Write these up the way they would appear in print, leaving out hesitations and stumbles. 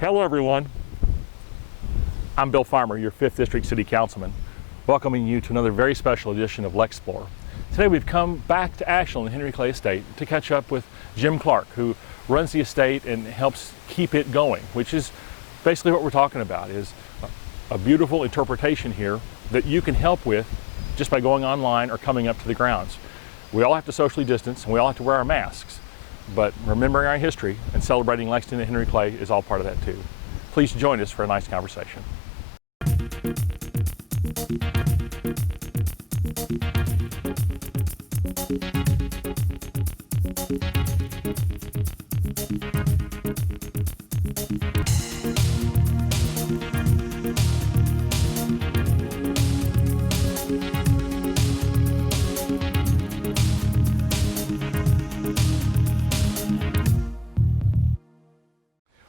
Hello everyone, I'm Bill Farmer, your 5th District City Councilman, welcoming you to another very special edition of LexPlore. Today we've come back to Ashland, the Henry Clay Estate, to catch up with Jim Clark, who runs the estate and helps keep it going, which is basically what we're talking about, is a beautiful interpretation here that you can help with just by going online or coming up to the grounds. We all have to socially distance and we all have to wear our masks. But remembering our history and celebrating Lexington and Henry Clay is all part of that too. Please join us for a nice conversation.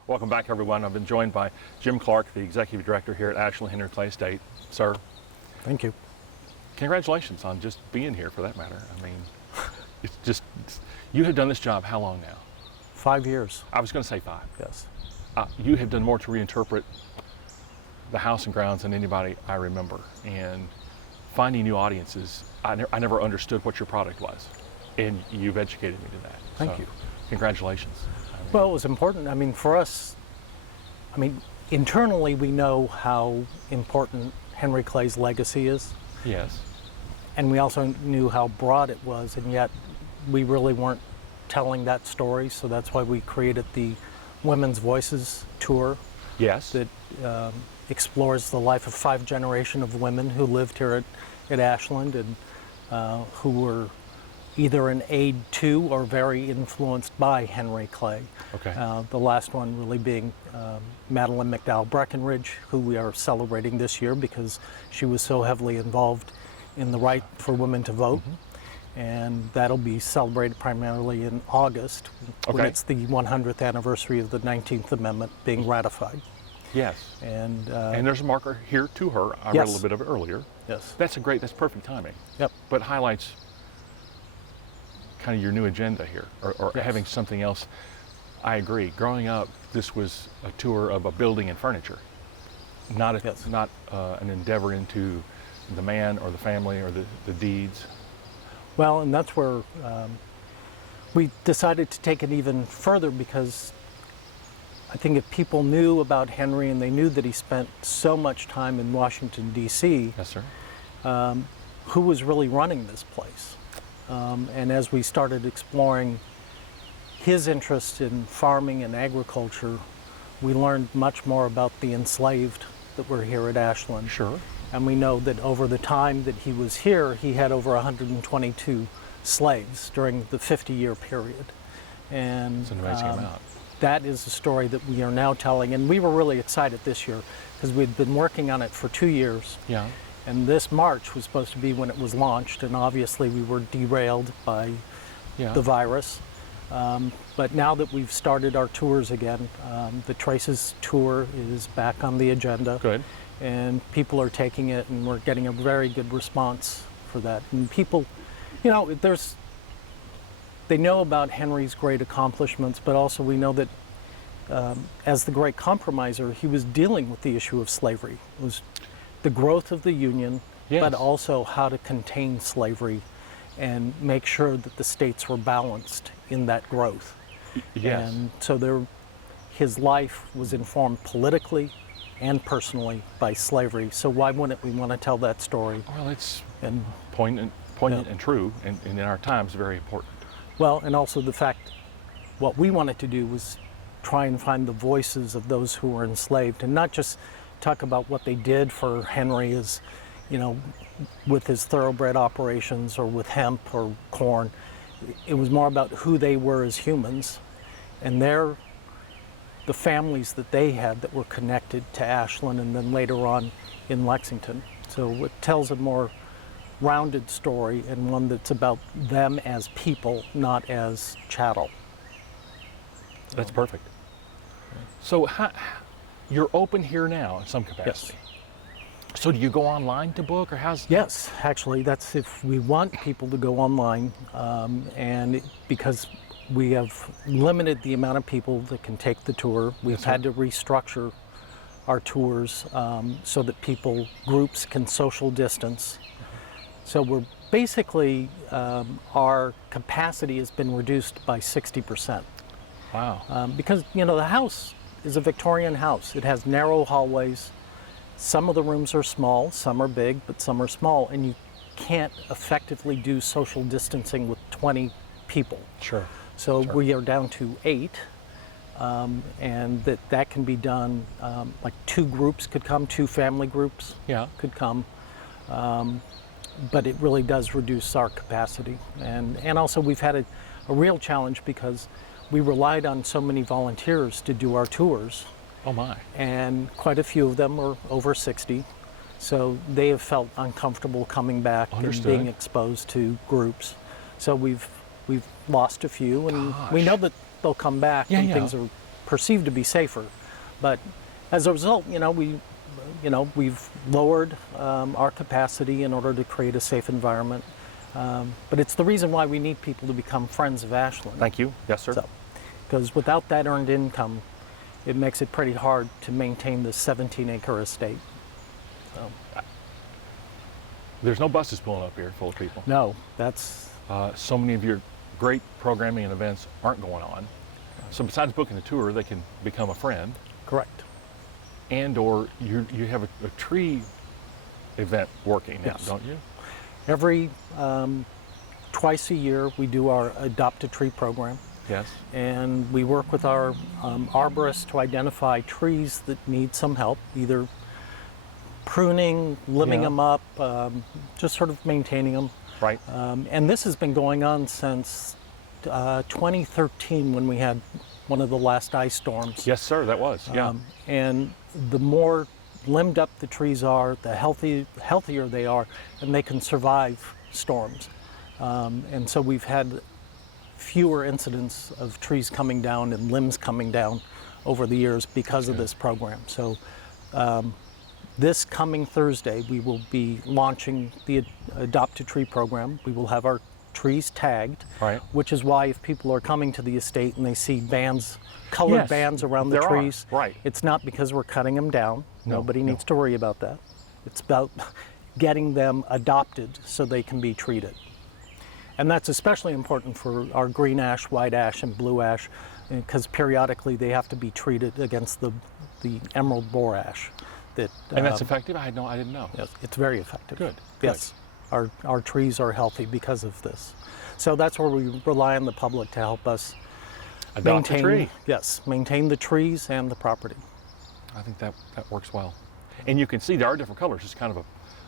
Welcome back, everyone. I've been joined by Jim Clark, the Executive Director here at Ashland Henry Clay Estate. Sir. Thank you. Congratulations on just being here, for that matter. I mean, you have done this job how long now? 5 years. I was going to say 5. Yes. You have done more to reinterpret the house and grounds than anybody I remember. And finding new audiences, I never understood what your product was. And you've educated me to that. Thank you. Congratulations. Well, it was important. I mean, for us, internally we know how important Henry Clay's legacy is. Yes. And we also knew how broad it was, and yet we really weren't telling that story, so that's why we created the Women's Voices Tour. Yes. That explores the life of 5 generations of women who lived here at Ashland and who were either an aid to or very influenced by Henry Clay. Okay. The last one really being Madeline McDowell Breckenridge, who we are celebrating this year because she was so heavily involved in the right for women to vote. Mm-hmm. And that'll be celebrated primarily in August, when it's the 100th anniversary of the 19th Amendment being ratified. Yes. And there's a marker here to her. I read a little bit of it earlier. Yes. That's perfect timing. Yep. But highlights kind of your new agenda here, or Yes. having something else. I agree. Growing up, this was a tour of a building and furniture, not an endeavor into the man or the family or the deeds. Well, and that's where we decided to take it even further, because I think if people knew about Henry and they knew that he spent so much time in Washington, D.C., Yes, sir. Who was really running this place? And as we started exploring his interest in farming and agriculture, we learned much more about the enslaved that were here at Ashland. Sure. And we know that over the time that he was here, he had over 122 slaves during the 50-year period. And it's an amazing amount. That is a story that we are now telling, and we were really excited this year because we'd been working on it for 2 years. Yeah. And this March was supposed to be when it was launched, and obviously we were derailed by the virus. But now that we've started our tours again, the Traces tour is back on the agenda. Good. And people are taking it, and we're getting a very good response for that. And people, they know about Henry's great accomplishments, but also we know that as the great compromiser, he was dealing with the issue of slavery. It was the growth of the Union, but also how to contain slavery and make sure that the states were balanced in that growth. Yes. And so his life was informed politically and personally by slavery. So why wouldn't we want to tell that story? Well, it's poignant and true, and in our times, very important. Well, and also the fact, what we wanted to do was try and find the voices of those who were enslaved, and not just talk about what they did for Henry as, with his thoroughbred operations or with hemp or corn. It was more about who they were as humans and the families that they had that were connected to Ashland and then later on in Lexington. So it tells a more rounded story, and one that's about them as people, not as chattel. That's perfect. So you're open here now in some capacity. Yes. So do you go online to book, or how's? Yes, actually, that's if we want people to go online, because we have limited the amount of people that can take the tour. We've Yes, sir. had to restructure our tours so that groups can social distance. So we're basically, our capacity has been reduced by 60%. Wow. Because, you know, the house is a Victorian house. It has narrow hallways. Some of the rooms are small, some are big, but some are small, and you can't effectively do social distancing with 20 people. Sure. So Sure. we are down to 8, and that can be done, like 2 groups could come, 2 family groups Yeah. could come. But it really does reduce our capacity. And also we've had a real challenge because we relied on so many volunteers to do our tours, Oh my. and quite a few of them are over 60. So they have felt uncomfortable coming back Understood. and being exposed to groups. So we've lost a few, and we know that they'll come back Yeah, when yeah. things are perceived to be safer. But as a result, we've lowered our capacity in order to create a safe environment. But it's the reason why we need people to become friends of Ashland. Thank you. Yes, sir. Because without that earned income, it makes it pretty hard to maintain this 17-acre estate. There's no buses pulling up here full of people. No, that's So many of your great programming and events aren't going on. So besides booking a tour, they can become a friend, correct. and or you have a tree event working, Yes. don't you? Every twice a year, we do our Adopt a Tree program. Yes. And we work with our arborists to identify trees that need some help, either pruning, limbing Yeah. them up, just sort of maintaining them. Right. And this has been going on since 2013 when we had one of the last ice storms. Yes, sir. That was. Yeah. And the more limbed up the trees are, the healthier they are, and they can survive storms. And so we've had fewer incidents of trees coming down and limbs coming down over the years because of this program. So this coming Thursday, we will be launching the Adopt a Tree program. We will have our trees tagged, Right. which is why if people are coming to the estate and they see bands, colored Yes, bands around the there are, trees, right. it's not because we're cutting them down. No, Nobody no. needs to worry about that. It's about getting them adopted so they can be treated. And that's especially important for our green ash, white ash, and blue ash, because periodically they have to be treated against the emerald boar ash. And that's effective? I didn't know. Yes, it's very effective. Good. Yes, our trees are healthy because of this. So that's where we rely on the public to help us Adopt a tree. Yes, maintain the trees and the property. I think that works well. And you can see there are different colors. It's kind of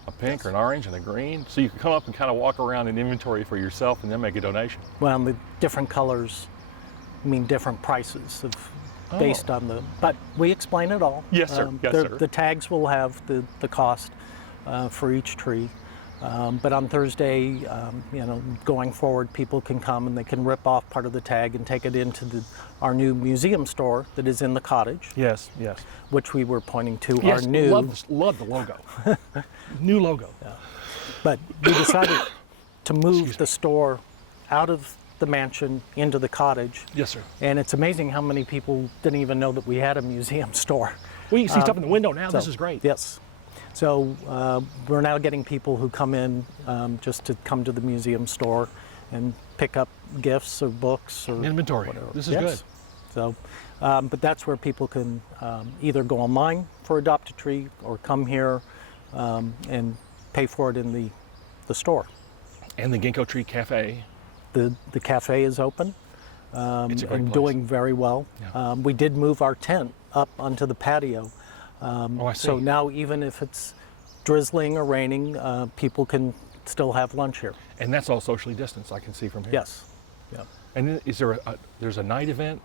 a pink or an orange and a green. So you can come up and kind of walk around and inventory for yourself and then make a donation. Well, the different colors mean different prices based on but we explain it all. Yes, sir. Yes, sir. The tags will have the cost for each tree. But on Thursday, going forward, people can come and they can rip off part of the tag and take it into our new museum store that is in the cottage. Yes, yes. Which we were pointing to Yes, our new. love the logo. New logo. But we decided to move the store out of the mansion into the cottage. Yes, sir. And it's amazing how many people didn't even know that we had a museum store. Well, you can see stuff in the window now. This So, is great. Yes. So we're now getting people who come in just to come to the museum store and pick up gifts or books or Inventory. whatever. This is Yes. good. So, but that's where people can either go online for Adopt a Tree or come here and pay for it in the store. And the Ginkgo Tree Cafe. The cafe is open It's a great and place. doing very well. Yeah. We did move our tent up onto the patio. I see. So now even if it's drizzling or raining, people can still have lunch here. And that's all socially distanced, I can see from here. Yes. Yeah. And then is there there's a night event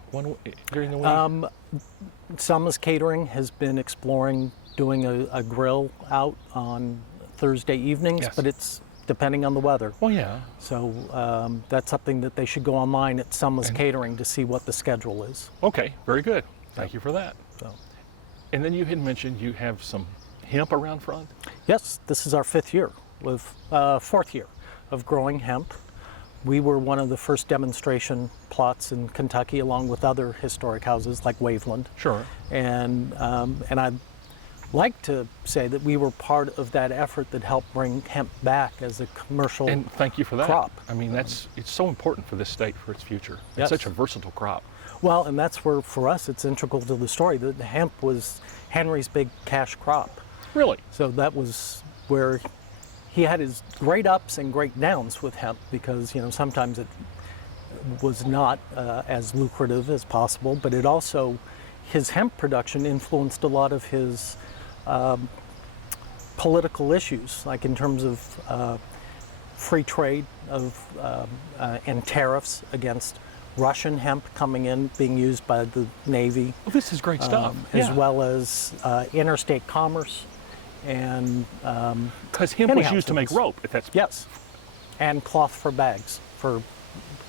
during the week? Selma's Catering has been exploring doing a grill out on Thursday evenings, Yes. but it's depending on the weather. Well, yeah. So that's something that they should go online at Selma's Catering to see what the schedule is. Okay, very good. Thank you for that. So. And then you had mentioned you have some hemp around front? Yes, this is our fourth year of growing hemp. we were one of the first demonstration plots in Kentucky, along with other historic houses like Waveland. Sure. And I'd like to say that we were part of that effort that helped bring hemp back as a commercial crop. And thank you for that. I mean, it's so important for this state, for its future. It's Yes. such a versatile crop. Well, and that's where, for us, it's integral to the story. The hemp was Henry's big cash crop. Really? So that was where he had his great ups and great downs with hemp, because sometimes it was not as lucrative as possible, but it also, his hemp production influenced a lot of his political issues, like in terms of free trade and tariffs against Russian hemp coming in, being used by the Navy. Well, this is great stuff. As well as interstate commerce. And because hemp was used to make rope. If that's yes, and cloth for bags for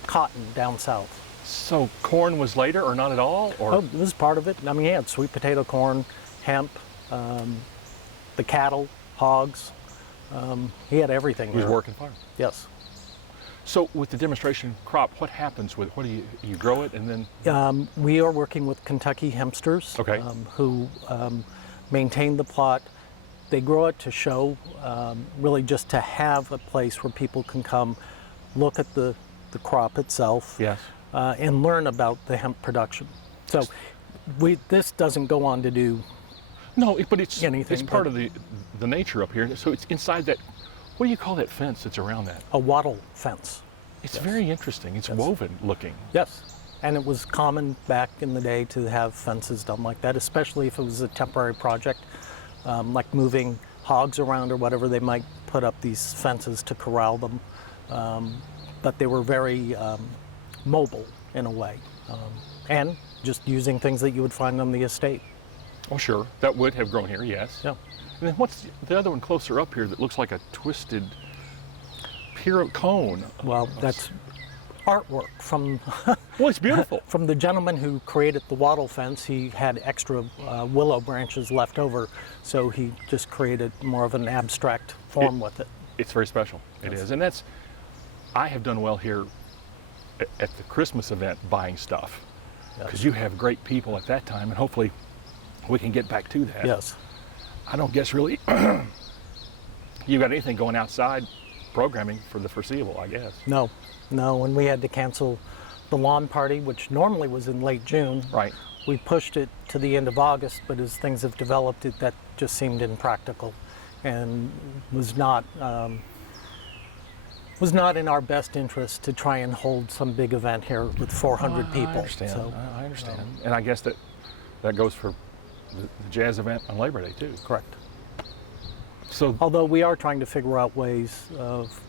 cotton down south. So corn was later, or not at all, or Oh, it was part of it. I mean, he had sweet potato, corn, hemp, the cattle, hogs. He had everything. he was there. working farm. Yes. So with the demonstration crop, what happens with it? What do you grow it and then? We are working with Kentucky hempsters, Okay. Who maintain the plot. They grow it to show, really just to have a place where people can come look at the crop itself. Yes. And learn about the hemp production. So this doesn't go on to do No, but it's anything, part but- of the nature up here. So it's inside that. What do you call that fence that's around that? a wattle fence. It's very interesting. It's woven looking. Yes. And it was common back in the day to have fences done like that, especially if it was a temporary project, like moving hogs around or whatever. They might put up these fences to corral them. But they were very mobile in a way, and just using things that you would find on the estate. Oh, sure. That would have grown here, yes. Yeah. And then what's the other one closer up here that looks like a twisted cone? Well, that's artwork from Well, it's beautiful. from the gentleman who created the wattle fence. He had extra willow branches left over, so he just created more of an abstract form with it. It's very special. It is. And I have done well here at the Christmas event buying stuff, because you have great people at that time, and hopefully we can get back to that. Yes. I don't guess really you got anything going outside programming for the foreseeable, I guess. No, and we had to cancel the lawn party, which normally was in late June. Right. We pushed it to the end of August, but as things have developed, that just seemed impractical, and was not in our best interest to try and hold some big event here with 400 people. I understand. So, I understand. And I guess that goes for the jazz event on Labor Day too. correct. So Although we are trying to figure out ways of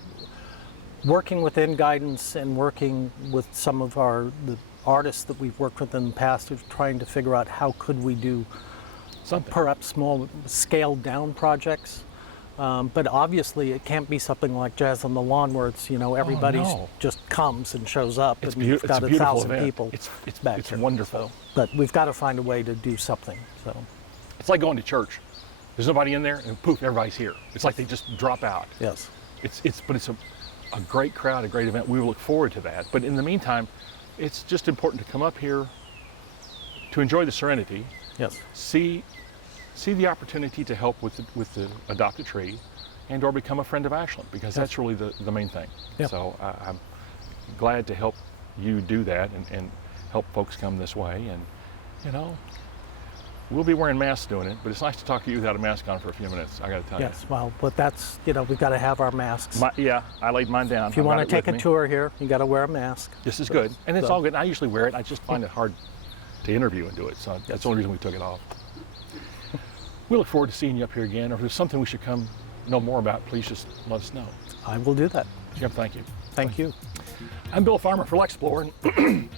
working within guidance and working with some of the artists that we've worked with in the past, of trying to figure out how could we do something. perhaps small scaled down projects. But obviously it can't be something like Jazz on the Lawn where it's, everybody no. just comes and shows up, It's and we've got it's a beautiful 1,000 event. people It's back here. wonderful. So, but we've got to find a way to do something. So It's like going to church. There's nobody in there, and poof, everybody's here. It's like they just drop out. yes, But it's a great crowd, a great event. We look forward to that. But in the meantime, it's just important to come up here to enjoy the serenity, yes, see the opportunity to help with the adopt a tree, and or become a friend of Ashland, because that's really the main thing. Yeah. So I'm glad to help you do that and help folks come this way. And we'll be wearing masks doing it, but it's nice to talk to you without a mask on for a few minutes, I got to tell yes. Well, but that's, we've got to have our masks. you. I laid mine down. If you I've want got to it take with a me. tour here, you got to wear a mask. This is good, and it's So- all good. I usually wear it. I just find it hard to interview and do it, so that's the only reason we took it off. We look forward to seeing you up here again, or if there's something we should come know more about, please just let us know. I will do that. Jim, thank you. Thank you. I'm Bill Farmer for LexPlore, and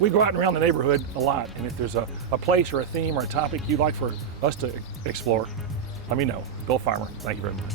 we go out and around the neighborhood a lot, and if there's a place or a theme or a topic you'd like for us to explore, let me know. Bill Farmer, thank you very much.